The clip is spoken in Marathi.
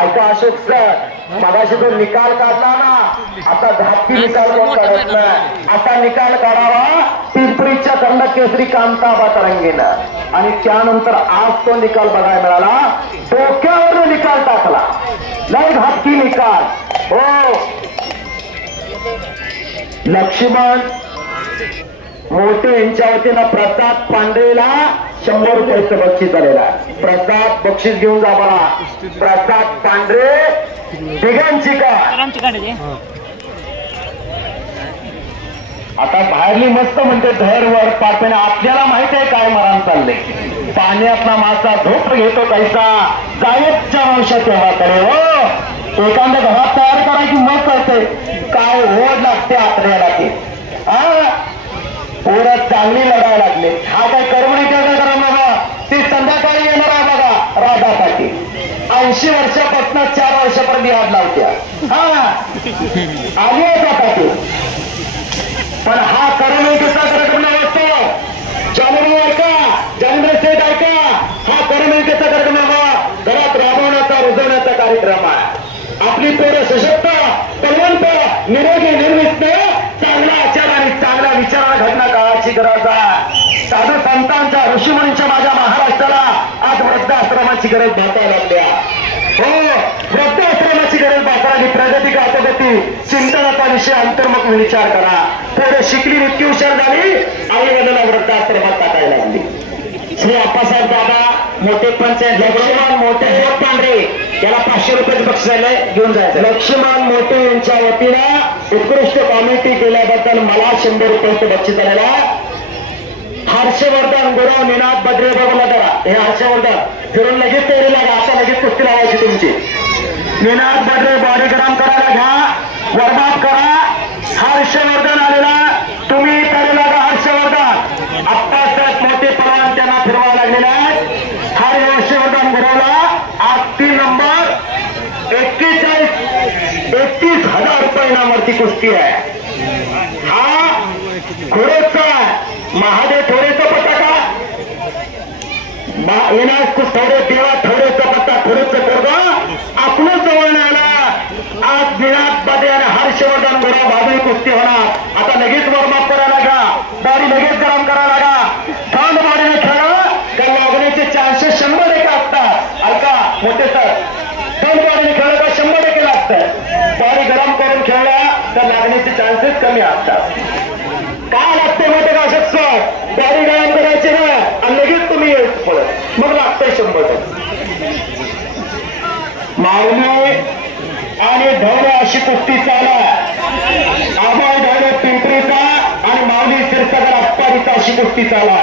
ऐका अशोक सर, मगाशी जो निकाल काढला ना, आता धापी निकाल कोण काढत नाही. आता निकाल काढावा पिंपरीच्या दंड केसरी कांताबा तरंगीनं. आणि त्यानंतर आज तो निकाल बघायला मिळाला, डोक्यावर निकाल टाकला. लय धापकी निकाल. हो लक्ष्मण मोठे यांच्या वतीनं प्रसाद पांढरेला 100 रुपयाचं बक्षीस झालेला आहे. प्रसाद बक्षीस घेऊन जा मला. प्रसाद पांढरे तिघांची का आता बाहेरली मस्त म्हणते धैर्यवर पापणे. आपल्याला माहित आहे काय मरण चाललंय. पाण्यातला मासा झोप घेतो कैसा गायकच्या वंशात तेव्हा करे. हो एखाद्या घरात तयार करायची मत करते काय ओढ लागते आपल्याला ते. पोरं चांगली लढायला लागले. हा काय करमणी काय करा बघा. ती संध्याकाळी येणार आहे बघा राधा पाटील. 80 वर्षापासून 4 वर्षापर्यंत याद लावत्या. आली आहे का पाटील. पण हा करमणी कसा कार्यक्रम असतो. जानवी ऐका, जानवी सेठ ऐका. हा करमणी कसा कार्यक्रम घरात राबवण्याचा रुजवण्याचा कार्यक्रम आहे. आपली पोरं सशक्त बलवंत निरोगी निर्मित चांगला आचार आणि चांगल्या विचाराला घडणं काळाची गरज आहे. साधू संतांच्या ऋषीमुनींच्या माझ्या महाराष्ट्राला आज वृद्धाश्रमाची गरज भासायला लागल्या. हो वृद्धाश्रमाची गरज भासायला. प्रगती का अधोगती चिंतनाचा विषय अंतर्मुख विचार करा. थोडे शिकली इतकी हुशार झाली आई वडिलांना वृद्धाश्रमात टाकायला लागली. श्री आप्पासाहेब दादा मोठे पंचायत लक्ष्मण मोठे पांढरे याला 500 रुपयाचं बक्षीस झालंय, घेऊन जायचं. लक्ष्मण मोठे यांच्या वतीनं उत्कृष्ट कॉमेडी केल्याबद्दल मला 100 रुपयाचं बक्षीस झालेलं आहे. हर्षवर्धन गुरु निनाद बद्रे बघूला जरा. हे हर्षवर्धन फिरून लगेच तयारी लागा. आता लगेच कुस्ती लावायची तुमची. निनाद बद्रे बॉडी गरम करायला घ्या, वरमाप करा. हर्षवर्धन आलेला तुम्ही तयारी लागा. हर्षवर्धन आप्पासाहेब मोठे पवार त्यांना फिरवायला लागलेला आहे. हर्षवर्धन गुरुला आज 3 नंबर 31,000 रुपये इनामाची कुस्ती आहे. हा घोडेचा महादेव थोडेचा पत्ता का येणार थोडे देवा थोडेचा पत्ता थोडेच करवा आपलं जवळ आला. आज निनाद बदे आणि हर्षवर्धन गुरु बाजू कुस्ती होणार. आता लगेच वॉर्मअप करायला लागा. बॉडी लगेच गरम करायला लागा. थंड बॉडीने खेळा तर लागण्याचे चान्सेस 100% असतात. ऐका मोठे सर, थंड बॉडीने खेळलं तर 100% लागतं. बॉडी गरम करून खेळल्या तर लागण्याचे चान्सेस कमी असतात. काय लागते मोठे का अशोक सर. बॉडी गरम करायची ना आणि लगेच तुम्ही पडत मग लागतंय 100%. माऊली आणि धौरे अशी कुस्ती चाला. आबाळ धौरे पिंपरीचा आणि माऊली सिरसागर अप्पारीचा अशी कुस्ती चाला.